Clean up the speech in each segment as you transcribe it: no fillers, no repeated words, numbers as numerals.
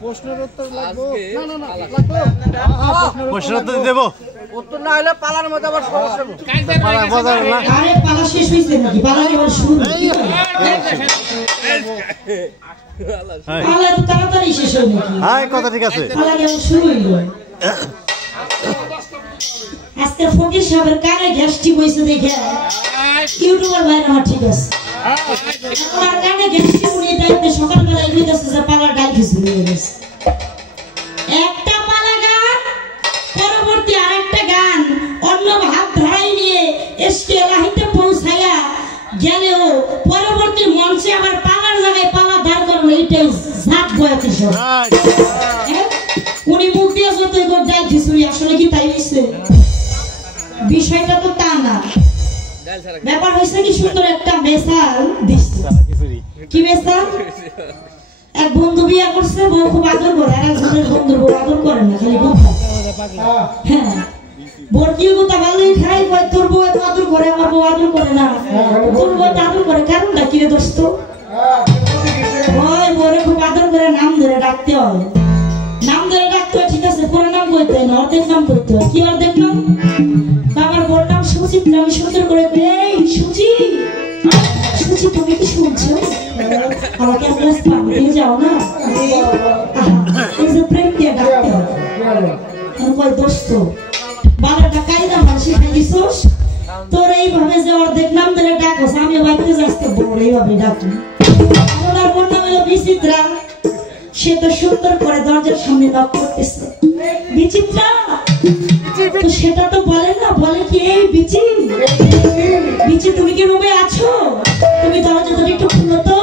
প্রশ্নের উত্তর লাগবো না লাগবো প্রশ্নের উত্তর দেব উত্তর না হলে পালার মধ্যে আবার সমস্যা পালা বাজার না আরে পালা শেষ হইছে নাকি পালা এবার শুরু পালা তো তাড়াতাড়ি শেষ হয় নাকি হ্যাঁ কথা ঠিক আছে পালা এবার শুরু হইল আজকে ফকির সাহেবের কানে গ্যাস্ট্রিক হইছে দেখে ইউটিউবার ভাইরা আমার ঠিক আছে আমার কানে গ্যাস্ট্রিক উনি টাইমে সকালবেলা কইতাছে যে পালা ডাল খিচুড়ি হয়ে গেছে একটা পালা গান পরবর্তী আরেকটা গান অন্য ভাব ধারাই নিয়ে এসকে লাহিতে পৌঁছায়া গেলেও পরবর্তী মঞ্চে আবার পালার জায়গায় পালা দাঁড় করানো এইটাই ঝাঁক বয়াতে সব উনি মুখ দিয়ে যতই করে ডাল খিচুড়ি আসলে কি তাই হয়েছে বিষয়টা তো তা না ব্যাপার হয়েছে কি সুন্দর একটা মেসাল দিচ্ছে কি মেসাল এক বন্ধু বিয়ে করছে বউ খুব আদর করে আর একজনের বন্ধুর বউ আদর করে না খালি কথা হ্যাঁ বর্গীয় কথা ভালোই খাই কয় তোর বউ এত আদর করে আমার বউ আদর করে না তোর বউ আদর করে কারণটা কি রে দোস্ত ওই বউরে খুব আদর করে নাম ধরে ডাকতে হয় নাম ধরে ডাকতে হয় ঠিক আছে পুরো নাম কইতে হয় না অর্ধেক নাম করতে হয় কি অর্ধেক নাম আমার বোন নাম সুচিত্রা আমি সুন্দর করে এই সুচি সুচি তুমি কি শুনছো আমাকে আপনার পানি দিয়ে যাও না এই যে প্রেম দিয়ে ডাকতে হয় আমি কই দোস্ত বাবাটা কায়দা মানসি খাই দিছোস তোর এইভাবে যে অর্ধেক নাম ধরে ডাকোস আমি বাড়িতে যাচ্ছি বড় এইভাবে ডাকি আমার বোন নাম হলো বিচিত্রা সে তো সুন্দর করে দরজার সামনে নক করতেছে বিচিত্রা তো সেটা তো বলে না বলে কি এই বিচি বিচি তুমি কি রুমে আছো তুমি দরজাটা একটু খুলো তো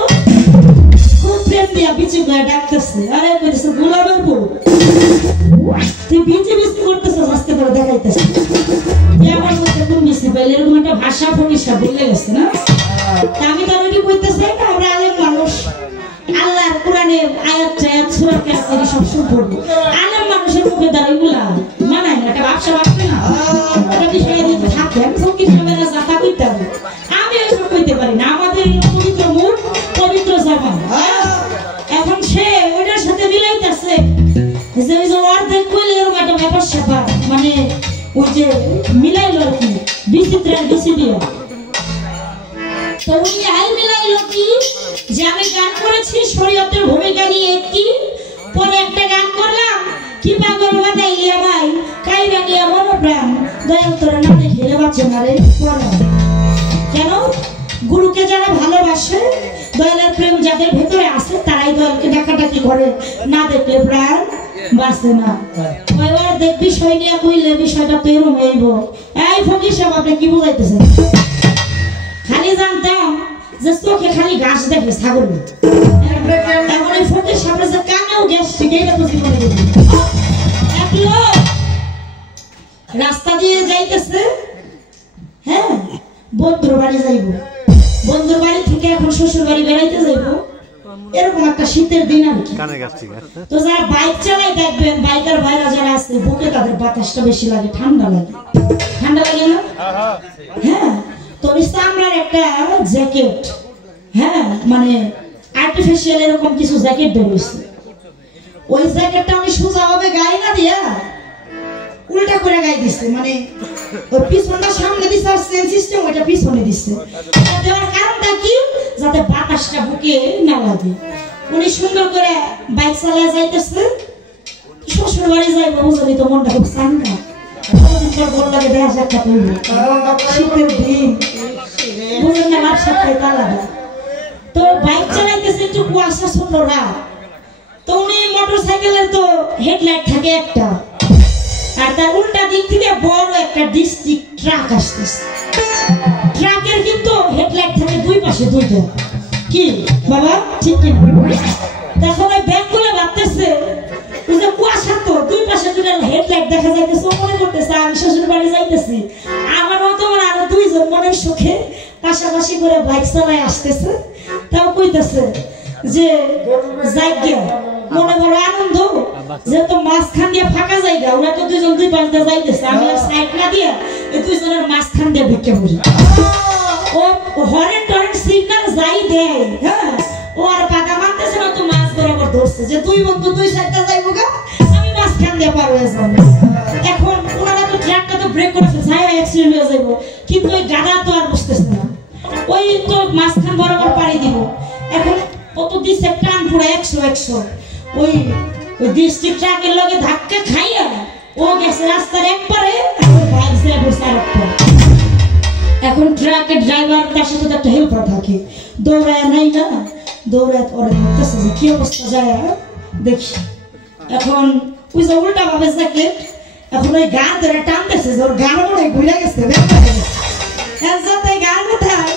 খুব প্রেম দিয়া বিচি করে ডাকতেছে আরে কইতেছে গোলামের বউ তুই বিচি বিচি করতেছিস আস্তে করে দেখাইতেছিস আমার মধ্যে কোন মিশি পাইলে এরকম একটা ভাষা ফকিসা বলে গেছে না আমি তো ওইটি কইতেছি না আমরা আলেম মানুষ আল্লাহর কোরআনের আয়াত জায়াত সূরা কাসির সব শুনবো আলেম মানুষের মুখে দাঁড়াই গুলা মানায় না একটা ব্যবসা বাড়বে না এটা বিষয়ে যদি থাকে ফকির সাহেবেরা জাতা কইতে হবে আমি ওইসব কইতে পারি না আমাদের পবিত্র মুখ পবিত্র জবান এখন সে ওইটার সাথে মিলাইতেছে যে ওই যে অর্ধেক কইলে এরকম একটা ব্যাপার স্যাপার মানে ওই যে মিলাইলো আর কি বিচিত্রার বিচি দিয়ে তো উনি আই মিলাইলো কি যে আমি গান করেছি শরীয়তের ভূমিকা নিয়ে কি পরে একটা গান করলাম কি পাগল বানাইলিয়া ভাই কাইরা নিয়া মনোপ্রাণ দয়াল তোর না দেখে রে বাচ্চা না রে কেন গুরুকে যারা ভালোবাসে দয়ালের প্রেম যাদের ভেতরে আছে তারাই দয়ালকে ডাকাডাকি করে না দেখলে প্রাণ বাঁচে না ওইবার দেখ বিষয় নিয়ে কইলে বিষয়টা তো এরকম হইব এই ফকির সাহেব আপনি কি বুঝাইতেছেন খালি জানতাম যে চোখে খালি ঘাস দেখে ছাগল এখন এই ফকির সামনে যে কানেও গ্যাস ঠিক এইটা তো জীবনে দেখি এক লোক রাস্তা দিয়ে যাইতেছে হ্যাঁ বন্ধুর বাড়ি যাইব বন্ধুর বাড়ি থেকে এখন শ্বশুর বাড়ি বেড়াইতে যাইব এরকম একটা শীতের দিন আর কি তো যারা বাইক চালায় দেখবেন বাইকার ভাইরা যারা আছে বুকে তাদের বাতাসটা বেশি লাগে ঠান্ডা লাগে না হ্যাঁ তো চামড়ার একটা জ্যাকেট হ্যাঁ মানে আর্টিফিশিয়াল এরকম কিছু জ্যাকেট বেরিয়েছে ওই জ্যাকেটটা আমি সোজাভাবে গায়ে না দিয়া উল্টা করে গায়ে দিচ্ছে মানে ওর পিছনটা সামনে দিচ্ছে আর সেন সিস্টেম ওইটা পিছনে দিচ্ছে দেওয়ার কারণটা কি যাতে বাতাসটা বুকে না লাগে উনি সুন্দর করে বাইক চালায় যাইতেছে শ্বশুর বাড়ি যাইব বুঝলি তো মনটা খুব ঠান্ডা বল লাগে দেখা সাক্ষাৎ করবো শীতের দিন বুঝলেন না লাভ সাক্ষাৎ আলাদা তো বাইক চালাইতেছে একটু কুয়াশা ছোট রাত তো উনি মোটর সাইকেলের তো হেডলাইট থাকে একটা আর তার উল্টা দিক থেকে বড় একটা ডিস্ট্রিক্ট ট্রাক আসতেছে ট্রাকের কিন্তু হেডলাইট থাকে দুই পাশে দুইটা কি বাবা ঠিক কি তখন ওই ব্যাগগুলো ভাবতেছে যে কুয়াশা তো দুই পাশে দুইটা হেডলাইট দেখা যাইতেছে মনে করতেছে আমি শ্বশুর বাড়ি যাইতেছি আমার মতো আরো দুইজন মনের সুখে পাশাপাশি করে বাইক চালায় আসতেছে তাও কইতেছে যে জায়গা মনে বড় আনন্দ যেহেতু মাঝখান দিয়ে ফাঁকা জায়গা ওরা তো দুইজন দুই পাশ দিয়ে যাইতেছে আমি সাইড না দিয়ে এই দুইজনের মাঝখান দিয়ে ভিক্ষা করি ও হরেন টরেন সিগন্যাল যাই দেয় হ্যাঁ ও আর পাকা মানতেছে না তো মাছ ধরে বরাবর ধরছে যে দুই বন্ধু দুই সাইডটা যাইবো গা, আমি মাঝখান দিয়ে পার হয়ে যাবো। এখন ওনারা তো ট্রাকটা তো ব্রেক করে ফেলছে, অ্যাক্সিডেন্ট হয়ে যাইবো, কিন্তু ওই গাড়া তো আর বুঝতেছে না, ওই তো মাঝখান বরাবর পাড়ি দিব। এখন কত দিচ্ছে টান পুরো 100 ওই ডিস্ট্রিক্ট ট্রাকের লগে ধাক্কা খাইয়া ও গেছে রাস্তার একবারে, এখন বাইক ছেড়ে বসে আরেকটা। এখন ট্রাকের ড্রাইভার তার সাথে তো একটা হেল্পার থাকে, দৌড়ায় নাই না, দৌড়ায় ওরা দেখতেছে যে কি অবস্থা যায় দেখি। এখন ওই যে উল্টা ভাবে জ্যাকেট, এখন ওই গা ধরে টানতেছে যে ওর গান মনে ঘুরে গেছে, গান কোথায়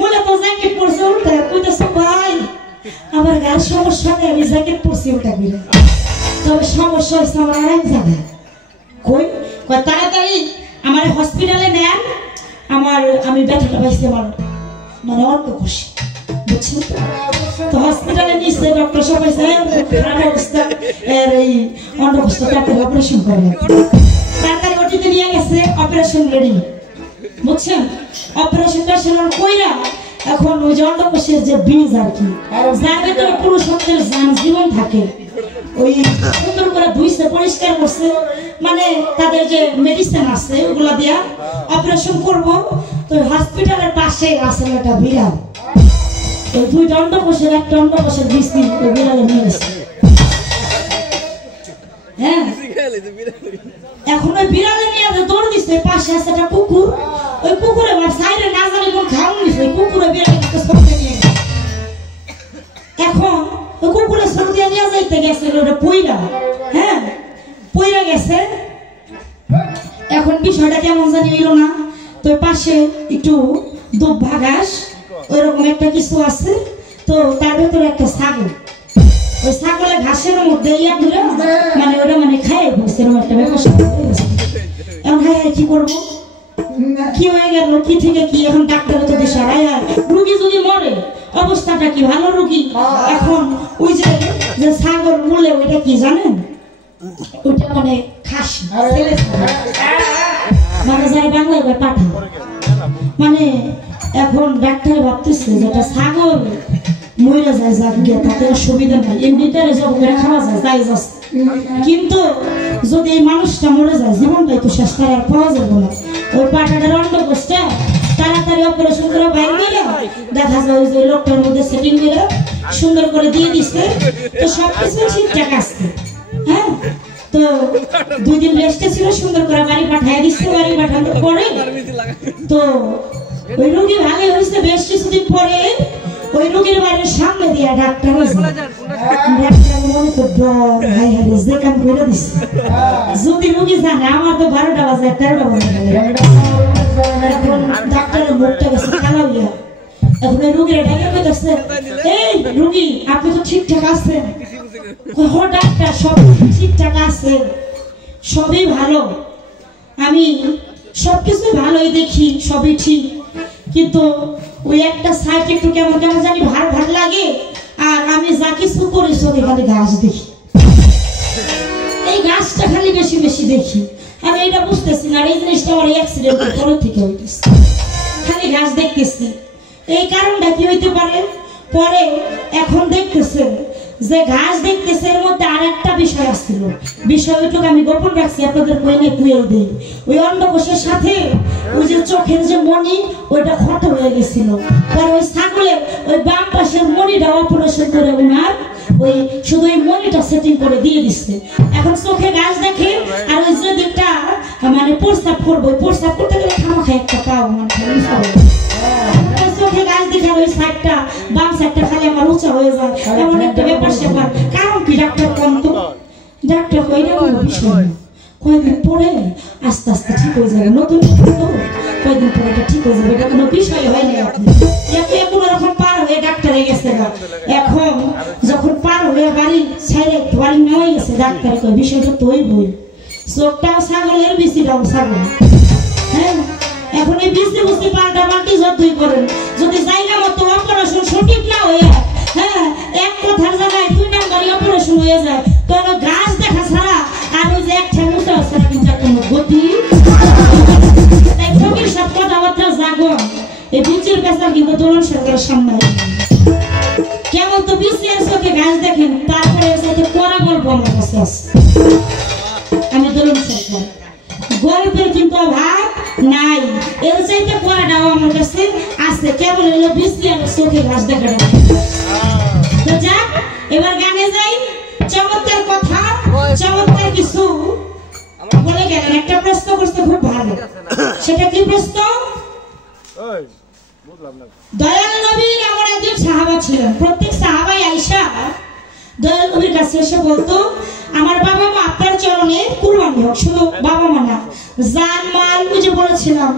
মনে তো জ্যাকেট পরছে উল্টা, কইতেছে ভাই আমার গান সমস্যা নেই, আমি জ্যাকেট পরছি উল্টা ঘুরে, তবে সমস্যা হয়েছে আমার আরাম জানে। কই কয় তাড়াতাড়ি আমার হসপিটালে নেন, আমি ব্যথাটা পাইছি আমার মানে অল্প খুশি, বুঝছেন তো। হসপিটালে নিচ্ছে ডক্টর সবাই খারাপ অবস্থা, এর এই অন্ডকোষটা তাড়াতাড়ি অপারেশন করবে, তাড়াতাড়ি ওটিতে নিয়ে গেছে, অপারেশন রেডি, বুঝছেন। অপারেশনটা সেরকম কইরা এখন ওই যে অন্ডকোষের যে বীজ আর কি, যার ভেতরে পুরুষত্বের জীবন থাকে, ওই সুন্দর করে ধুইছে পরিষ্কার করছে, মানে তাদের যে মেডিসিন আছে ওগুলা দিয়া অপারেশন করব। তো হসপিটালের পাশে আছে একটা বিড়াল, ওই দুইটা অন্ডকোষের একটা অন্ডকোষের বীজ ওই বিড়ালে নিয়ে গেছে। হ্যাঁ, এখন ওই বিড়ালে নিয়ে দৌড় দিচ্ছে, পাশে আছে একটা কুকুর, ওই কুকুরে সাইডে না জানি কোন খাওয়ান দিচ্ছে, ওই কুকুরে বিড়ালে সরতে নিয়ে গেছে। এখন ওই কুকুরে সরতে নিয়ে যাইতে গেছে ওটা পইরা, হ্যাঁ পইরা গেছে। এখন বিষয়টা কেমন জানি হইল না, তো পাশে একটু দুব্বা ঘাস ওইরকম একটা কিছু আছে, তো তার ভেতরে একটা ছাগল, ওই ছাগলের ঘাসের মধ্যে ইয়া ধরে মানে ওটা মানে খাইয়ে বসছে, এরকম একটা ব্যাপার। এখন হ্যাঁ কি করবো, কি হয়ে গেল, কি থেকে কি, এখন ডাক্তার তো দেশে রুগী যদি মরে অবস্থাটা কি, ভালো রুগী। এখন ওই যে ছাগল বলে ওইটা কি জানেন, ওইটা মানে খাসি, মানে যাই বাংলায় পাঠা, মানে এখন ডাক্তার ভাবতেছে যেটা ছাগল মরে যায় যাক গিয়ে তাতে সুবিধা নাই, এমনিতে জব করে খাওয়া যায় যাই যাচ্ছে, কিন্তু যদি এই মানুষটা মরে যায় জীবনটাই তো শেষ করার পাওয়া যাবে না। ওই পাঠাটার অন্ডকোষটা তাড়াতাড়ি অপারেশন করে বাইরে দিলে দেখা যায় যে লোকটার মধ্যে সেটিং করে সুন্দর করে দিয়ে দিচ্ছে, তো সবকিছু ঠিকঠাক আসছে। হ্যাঁ, তো 2 দিন রেস্টে ছিল, সুন্দর করে বাড়ি পাঠিয়ে দিচ্ছে। বাড়ি পাঠানোর পরে তো ওই রোগী ভালো হয়েছে, বেশ কিছুদিন পরে ওই রোগীর বাড়ির সামনে দিয়ে ডাক্তার মনে তো ডর, হাই হাই যে কাম করে দিচ্ছে, যদি রোগী জানে আমার তো 12টা বাজে 13টা বাজে, এখন ডাক্তারের মুখটা গেছে কালা হইয়া। এখন ওই রোগীরা ডাক্তার কইতেছে, এই রোগী আপনি তো ঠিকঠাক আছেন? ও ডাক্তার সব ঠিকঠাক আছে, সবই ভালো, আমি সবকিছু ভালোই দেখি, সবই ঠিক, কিন্তু ওই একটা সাইড একটু কেমন কেমন জানি ভার ভার লাগে, আর আমি যা কিছু করি চোখে খালি ঘাস দেখি, এই ঘাসটা খালি বেশি বেশি দেখি, আমি এটা বুঝতেছি না এই জিনিসটা আমার অ্যাক্সিডেন্টের পরে থেকে হইতেছে, খালি ঘাস দেখতেছি। এই কারণটা কি হইতে পারে? পরে এখন দেখতেছে যে ঘাস দেখতেছে, এর মধ্যে আর একটা বিষয় আসছিল, বিষয়টুকু আমি গোপন রাখছি, আপনাদের কইনে কুয়ে দিই। ওই অন্ডকোষের সাথে ওই যে চোখের যে মণি ওইটা ক্ষত হয়ে গেছিল, পরে ওই ছাগলের ওই বাম পাশের মণিটা অপারেশন করে ওনার ওই শুধু ওই মণিটা সেটিং করে দিয়ে দিচ্ছে। এখন চোখে ঘাস দেখে, আর ওই যে দিকটা মানে প্রস্তাব করবো, প্রস্তাব করতে গেলে খামাখা একটা পাও মানে চোখে গাছ দেখে ওই সাইডটা বাম সাইডটা খালি আমার উঁচা হয়ে যায়, এমন একটা ব্যাপার স্যাপার। কারণ কি ডাক্তার কম তো, ডাক্তার কইরা কোনো বিষয় না, কয়েকদিন পরে আস্তে আস্তে ঠিক হয়ে যাবে, নতুন তো কয়েকদিন পরে এটা ঠিক হয়ে যাবে, এটা কোনো বিষয় হয় না। আপনি কোনো রকম পার হয়ে ডাক্তারে গেছে না, এখন যখন পার হয়ে বাড়ি ছেড়ে বাড়ি নেওয়া গেছে, ডাক্তার কয় বিষয়টা তোই বই, চোখটাও ছাগলের বিচিটাও ছাগল। হ্যাঁ, এখন এই বিচি বুঝতে পাল্টা পাল্টি যতই করেন, যদি জায়গা মতো অপারেশন সঠিক না হয়ে, হ্যাঁ এক কথার জায়গায় 2 নাম্বারে অপারেশন হয়ে যায়, তো গাছ দেখা ছাড়া আর ওই যে একটা মুটা ছাড়া কিন্তু কোনো গতি। তাই ফকির সব কথাবার্তা জাগো, এই বিচির পেশা কিন্তু দোলন সরকারের সামনে কেমন তো বিচি আর চোখে গাছ দেখেন, তার কাছে আছে। আমি দলুন সরকার গল্পের কিন্তু অভাব নাই, এর চাইতে পড়াটাও আমার কাছে আছে, কেবল হলো বৃষ্টি আর চোখে ঘাস দেখা। তো যাক, এবার গানে যাই। চমৎকার কথা, চমৎকার কিছু বলে গেলেন। একটা প্রশ্ন করতে খুব ভালো, সেটা কি প্রশ্ন? দয়াল নবীর আমার একজন সাহাবা ছিলেন। প্রত্যেক সাহাবাই আয়েশা দয়াল নবীর কাছে এসে বলতো, আমার বাবা মা আপনার চরণে কুরবানি হোক। শুধু বাবা মা না, জান মাল, বুঝে বলেছিলাম,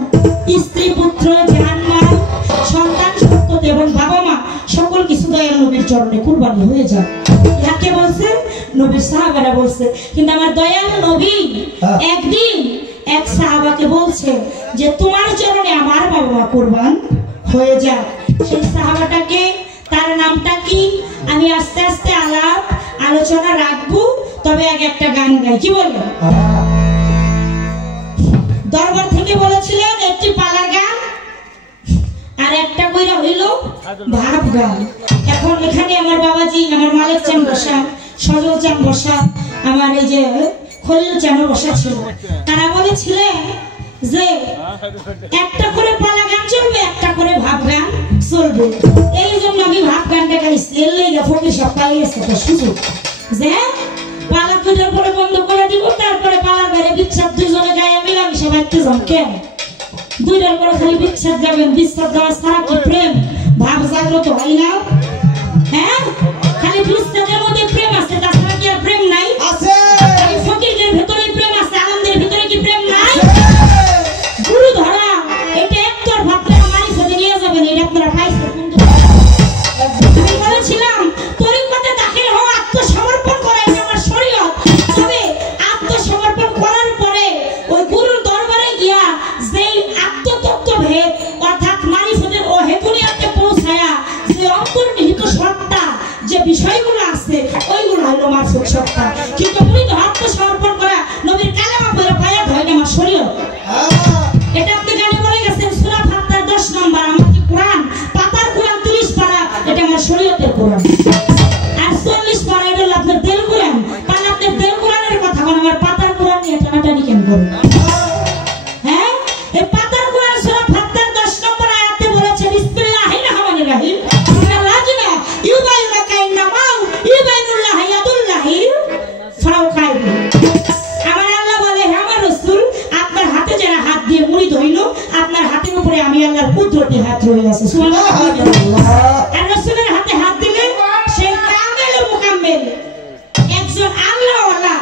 স্ত্রী পুত্র, জান মাল, সন্তান সন্ততি এবং বাবা মা সকল কিছু দয়াল নবীর চরণে কুরবানি হয়ে যায়। যাকে বলছে নবীর সাহাবারা বলছে। কিন্তু আমার দয়াল নবী একদিন এক সাহাবাকে বলছে যে তোমার চরণে আমার বাবা মা কুরবান হয়ে যায়। সেই সাহাবাটাকে, তার নামটা কি, আমি আস্তে আস্তে আলোচনা রাখবো, তবে আগে একটা গান গাই। কি বলবো? দরবার থেকে বলেছিলেন একটি পালার গান আর একটা কইরা হইল ভাব গান। এখন এখানে আমার বাবাজি, আমার মালিক চান বসা, সজল চান বসা, আমার এই যে খলিল চান বসা ছিল, তারা বলেছিলেন যে একটা করে পালা গান চলবে, একটা করে ভাব গান চলবে। এই জন্য আমি ভাব গানটা গাইছি। এর লেগে ফকির সব পাই গেছে একটা সুযোগ যে পালা দুটার করে বন্ধ করে দিব, তারপরে পালার বাইরে বিচ্ছাদ দুজনে গায়ে মিলামিশে বাড়তে যান। কেন দুইটার করে খালি বিচ্ছাদ গাবেন? বিচ্ছাদ গাওয়া ছাড়া কি প্রেম ভাব জাগ্রত হয় না? হ্যাঁ, খালি বিচ্ছাদের মধ্যে প্রেম আছে, তাছাড়া কি আর প্রেম নাই? আছে। ফকিরদের ভেতরে প্রেম আছে, আনন্দের ভিতরে কি প্রেম নাই? গুরু ধরা এটা একটার ভাবনা মারি ফেলে নিয়ে যাবেন, এটা আপনারা পাইছেন। আমি বলেছিলাম তরিকতে দাখিল হওয়া, আত্মসমর্পণ করা, এটা আমার শরীয়ত। তবে আত্মসমর্পণ করার পরে ওই গুরুর দরবারে গিয়া যেই আত্মতত্ত্ব ভেদ অর্থাৎ মারিফতের ও হেতুনিয়াতে পৌঁছায়া যে অন্তর্নিহিত সত্তা, যে বিষয়গুলো আছে, ওইগুলো হলো মারফত সত্তা। কিন্তু মুরিদ আত্মসমর্পণ করা নবীর কালেমা পড়ে পায়া হয় না, আমার শরীয়ত। এটা আপনি গানে বলে গেছেন সূরা ফাতিহার 10 নম্বর, আমার কি কোরআন পাতার কোরআন 30 পারা, এটা আমার শরীয়তের কোরআন। আর 40 পারা এটা হলো আপনার তেল কোরআন। তাহলে আপনার তেল কোরআনের কথা বলেন, আমার পাতার কোরআন নিয়ে টানাটানি কেন করেন? হ্যাঁ, এই পাতার কোরআন সূরা ফাতিহার 10 নম্বর আয়াতে বলেছে বিসমিল্লাহির রহমানির রহিম, ইন্নাল্লাযিনা ইউবাইয়ুনাকা ইন্নামাউ ইউবাইয়ুল্লাহি ইয়াদুল্লাহি ফাওকা আইদিহিম। আমার আল্লাহ বলে, হে আমার রাসূল, আপনার হাতে যারা হাত দিয়ে মুরিদ হইল, আপনার হাতের উপরে আমি আল্লাহর কুদরতি হাত রয়ে আছে। সুবহানাল্লাহ। আর রাসূলের হাতে হাত দিলে সেই কামেল ও মুকাম্মেল, একজন আল্লাহওয়ালা,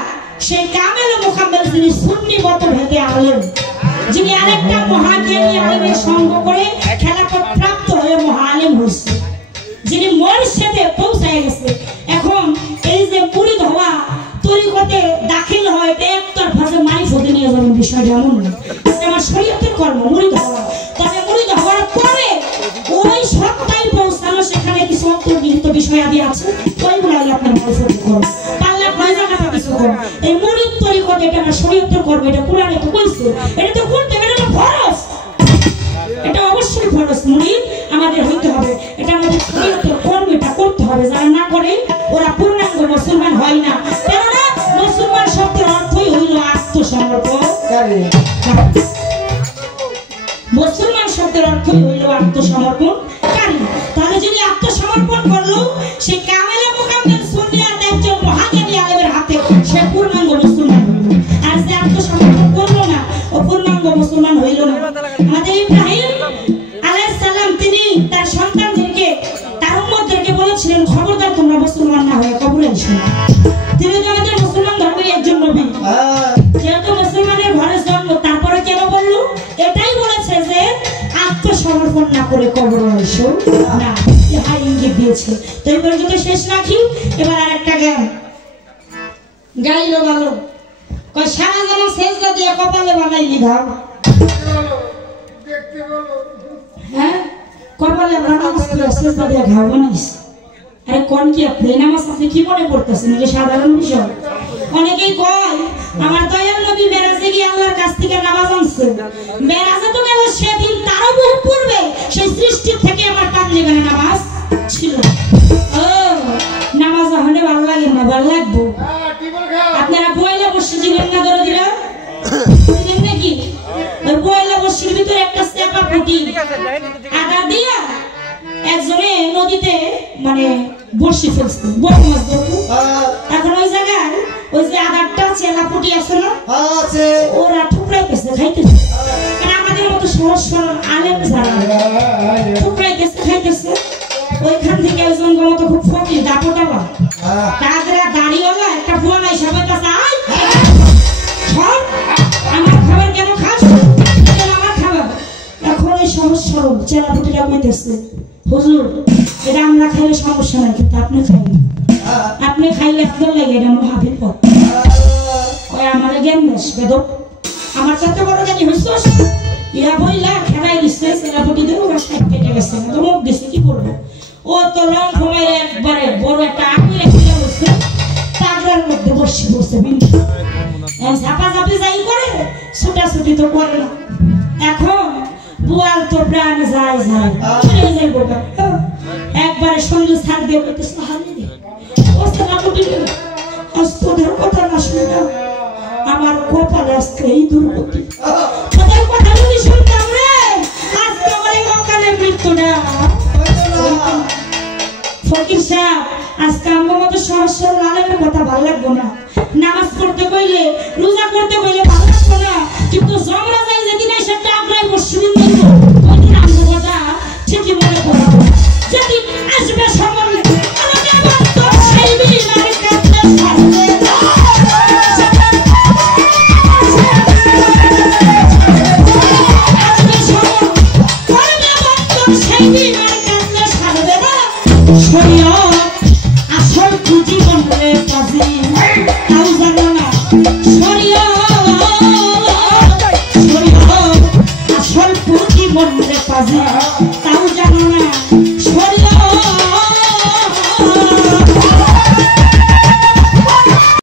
সেই কামেল ও মুকাম্মেল, যিনি সুন্নিগত ভেদে আলেম, যিনি আরেকটা মহাজ্ঞানী আলেমের সঙ্গ করে খেলাফত প্রাপ্ত হয়ে মহা আলেম হয়েছে, যিনি মুর্শিদে পৌঁছায় গেছে। এখন এই যে মুরিদ হওয়া, তরিকতে দাখিল হয়, এটা একতরফা যে মারিফতে নিয়ে যাবেন, বিষয়টা এমন না। আমার শরীয়তের কর্ম মুরিদ হওয়া। তবে মুরিদ হওয়ার পরে ওই সত্তায় পৌঁছানো, সেখানে কিছু অন্তর্নিহিত বিষয় আদি আছে, ওইগুলো হলো আপনার মারিফতের কর্ম। পাল্লা পয়সা কাটা কিছু কর্ম, এই মুরিদ তরিকতে, এটা আমার শরীয়তের কর্ম। এটা কোরআনে তো কইছে, এটা তো করতে হবে, এটা ফরজ, এটা অবশ্যই ফরজ। মুরিদ আমাদের হইতে হবে, এটা আমাদের শরীয়তের কর্ম, এটা করতে হবে। যারা না করে ওরা পূর্ণাঙ্গ মুসলমান হয় না। কেননা মুসলমান শব্দের অর্থই হইল আত্মসমর্পণ। মুসলমান শব্দের অর্থই হইল আত্মসমর্পণকারী। তাহলে যদি আত্মসমর্পণ করলো, সে কামেল মুকাম্মেল সুন্নিয়াত একজন মহাজ্ঞানী আলেমের হাতে, সে পূর্ণাঙ্গ মুসলমান হইল। আর যে আত্মসমর্পণ করলো না, ও পূর্ণাঙ্গ মুসলমান হইল না। আমাদের ইব্রাহিম আলাইহিস সালাম, তিনি তার সন্তানদেরকে, তার উম্মতদেরকে বলেছিলেন, খবরদার তোমরা মুসলমান না হয়ে কবরে এসো না। তিনি তো আমাদের মুসলমান ধর্মের একজন নবী, যেহেতু মুসলমানের ঘরে জন্ম, তারপরে কেন বললো? এটাই বলেছে যে আত্মসমর্পণ না করে কবরে এসো না, ইহা ইঙ্গিত দিয়েছে। তো এই পর্যন্ত শেষ রাখি। এবার আরেকটা গান গাইলো ভালো, কয় সারা জীবন সেজদা দিয়ে কপালে বানাইলি ঘাম। হ্যাঁ, কপালে নামাজ করে সেজদা দিয়ে ঘাম বানাইস। আরে কোন কি আপনি নামাজ আপনি কি মনে করতেছেন? এটা সাধারণ বিষয়। অনেকেই কয় আমার দয়াল নবী মেরাজে গিয়ে আল্লাহর কাছ থেকে নামাজ আনছে। মেরাজে তো গেল সেদিন, তারও বহু পূর্বে সেই সৃষ্টির থেকে আমার কান যেখানে নামাজ ছিল। ও নামাজ হলে ভালো লাগে না, ভালো লাগবো। বসে দিলেন না ধরে দিলা দিলেন নাকি ওই পয়লা বর্ষের ভিতরে একটা চেপা পুটি আদা দিয়া একজনে নদীতে মানে বসে ফেলছে বড় মাছ ধরবো এখন ওই জায়গায় ওই যে আদারটা চেলা পুটি আছে না আছে ওরা ঠুকরাইতেছে খাইতেছে কারণ আমাদের মতো সহজ সরল আলেম যারা ঠুকরাইতেছে খাইতেছে ওইখান থেকে ওইজন মতো খুব ফকির দাপটালা তাগরা দাড়িওয়ালা একটা ফোন আইসা বলতেছে আমার খাবার কেন খাস আমার খাবার এখন ওই সহজ সরল চেলা পুটিটা কইতেছে হুজুর এটা আমরা খাইলে সমস্যা নাই কিন্তু আপনি খাইলে আপনি খাইলে আপনার লাগে এটা মহাবিল পথ ওই আমার জ্ঞান বেশ বেদক আমার সাথে বড় জ্ঞানী হইছস ইয়া বইলা খেলাই দিচ্ছে সেনাপতি দিয়ে ওরা সাইড কেটে গেছে না তো মুখ দিছে কি করবো ও তো লং ঘুমাইলে একবারে বড় একটা আগুন রেখে বসছে তাগরার মধ্যে বসে বসে বিন্দু ঝাপা ঝাপি যাই করে ছুটাছুটি তো করে না এখন বুয়াল তো প্রাণ যায় যায় চলে যায় বোকা একবারে সন্ধ্যে ছাড় দিয়ে বলতেছে হানি ও সেনাপতি আজ তোদের কথা না শুনে না আমার কপালে আজকে এই দুর্গতি তোদের কথা যদি শুনতাম রে আজকে আমার এই অকালে মৃত্যুটা ফকির সাহেব আজকে আমার মতো সহজ সরল আলেমের কথা ভালো লাগবো না নামাজ পড়তে কইলে রোজা করতে কইলে ভালো লাগবো না কিন্তু জমরা যাই যেদিন এসে টাকরাই বসবিন দিল ওইদিন আমার কথা ঠিকই মনে করবো যেদিন আসবে সময় আমাকে বাধ্য সেইবি নারী কাছে ছাড়বে আসল পুঁজি মন্ত্রে কাজে তাও জানো না আসল পুঁজি মন্ত্রে কাজে তাও জানো না